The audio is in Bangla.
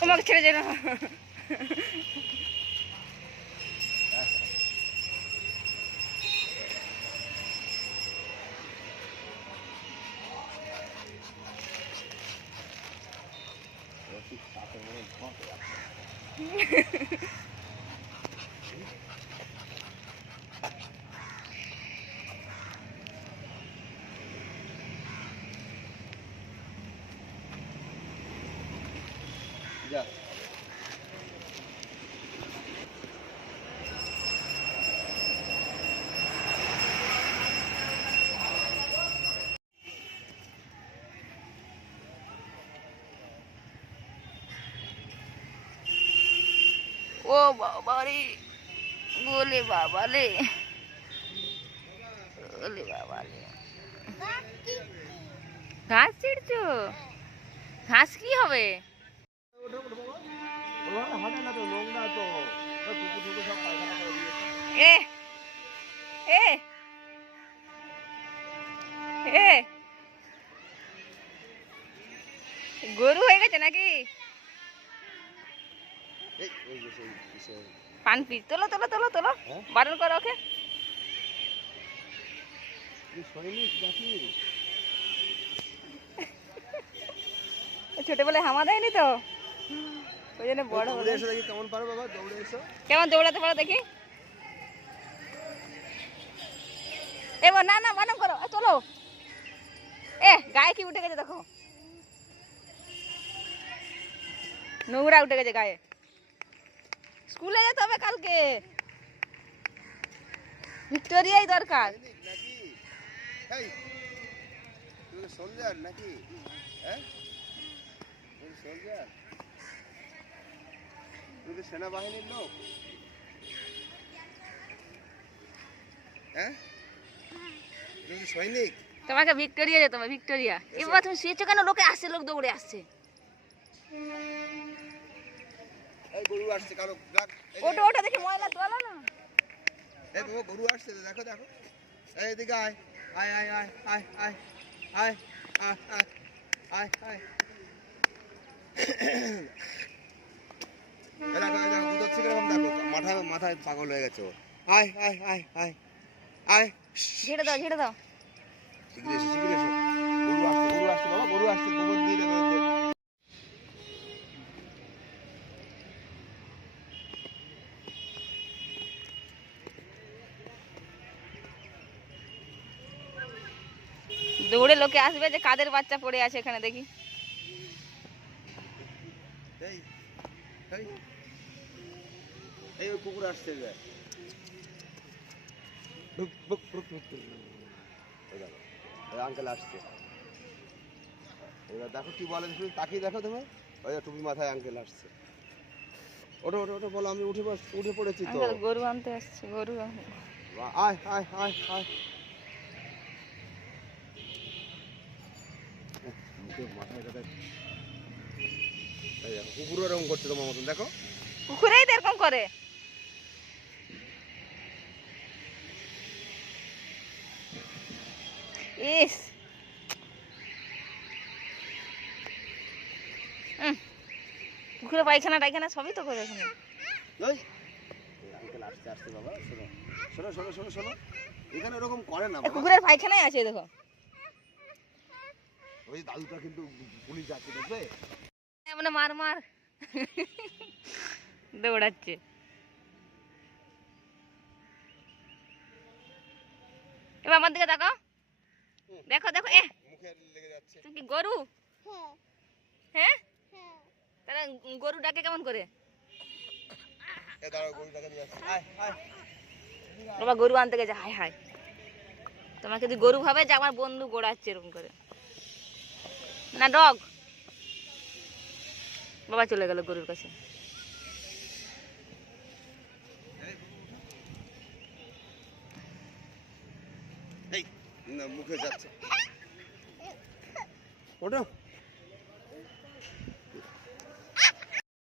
তোমাকে ছেড়ে যায় না। ও বাবা রে, বলে বাবা রে, বলে বাবা রে, ঘাস ছিড়ছো? ঘাস কি হবে? এ এ এ গরু হয়ে গেছে নাকি? পান পিস তোলো তোলো তোলো তোলো, বারণ করো ওকে। ছোটবেলায় হামা দেয়নি তো, ওই জন্য বড় হলো। কেমন পারো বাবা, দৌড়ে এসো। কেমন দৌড়াতে পারো দেখি। এবার না না বারণ করো, চলো। এ গায়ে কি উঠে গেছে দেখো, নোংরা উঠে গেছে গায়ে। স্কুলে যেতে হবে কালকে, ভিক্টোরিয়াই দরকার। সোলজার নাকি? হ্যাঁ, সোলজার, তুমি তো সেনাবাহিনীর লোক। হ্যাঁ, তুমি তো সৈনিক। তোমাকে ভিক্টোরিয়া যেতে হবে, ভিক্টোরিয়া। এবার তুমি শুয়েছো কেন? লোকে আসছে, লোক দৌড়ে আসছে। এই গরু আসছে কালো, ওটা ওটা দেখি ময়লা তোলো না। এই বাবা গরু আসছে, দেখো দেখো। এই এদিকে আয়, আয় আয় আয় আয় আয় আয় আয় আয় আয়। দেখো দেখো বুঝাচ্ছি কিরকম, দেখো মাথায় মাথায় পাগল হয়ে গেছে ও। আয় আয় আয় আয় আয়, ঝেড়ে দাও ঝেড়ে দাও। শিগগির এসো শিগগির এসো। গরু আসছে, গরু আসছে বাবা, গরু আসছে, গোবর দিয়ে দেবে ওদের। দৌড়ে লোকে আসবে যে কাদের বাচ্চা পড়ে আছে এখানে দেখি। এই এই এই কুকুর আসছে যে, আঙ্কেল আসছে। এবার দেখো কি বলে, তাকিয়ে দেখো তুমি, ওই টুপি মাথায় আঙ্কেল আসছে। ওঠো ওঠো ওঠো, বলো আমি উঠে পড়েছি তো। গরু আনতে আসছে, গরু। আয় আয় আয় আয়। মাথায় কুকুর এরকম করছে তোমার মতন, দেখো কুকুরেই তো এরকম করে। ইস, কুকুরে পায়খানা টাইখানা সবই তো করে এখানে। আঙ্কেল আসতে আসতে বাবা, শোনো শোনো শোনো শোনো, এখানে এরকম করে না। কুকুরের পায়খানাই আছে দেখো। ওই দাদুটা কিন্তু পুলিশ যাচ্ছে, দেখবে মানে মার মার দৌড়াচ্ছে। এবার আমার দিকে তাকাও, দেখো দেখো। এ মুখে লেগে যাচ্ছে। তুমি কি গরু? হ্যাঁ, তাহলে গরু ডাকে কেমন করে? এ দাঁড়াও, গরুটাকে নিয়ে আসছি। আয় আয় বাবা গরু আনতে গেছে, হায় হায়। তোমাকে যদি গরু ভাবে যে আমার বন্ধু গোড়াচ্ছে এরকম করে, না ডগ। বাবা চলে গেল গরুর কাছে। এই না মুখে যাচ্ছে ওটা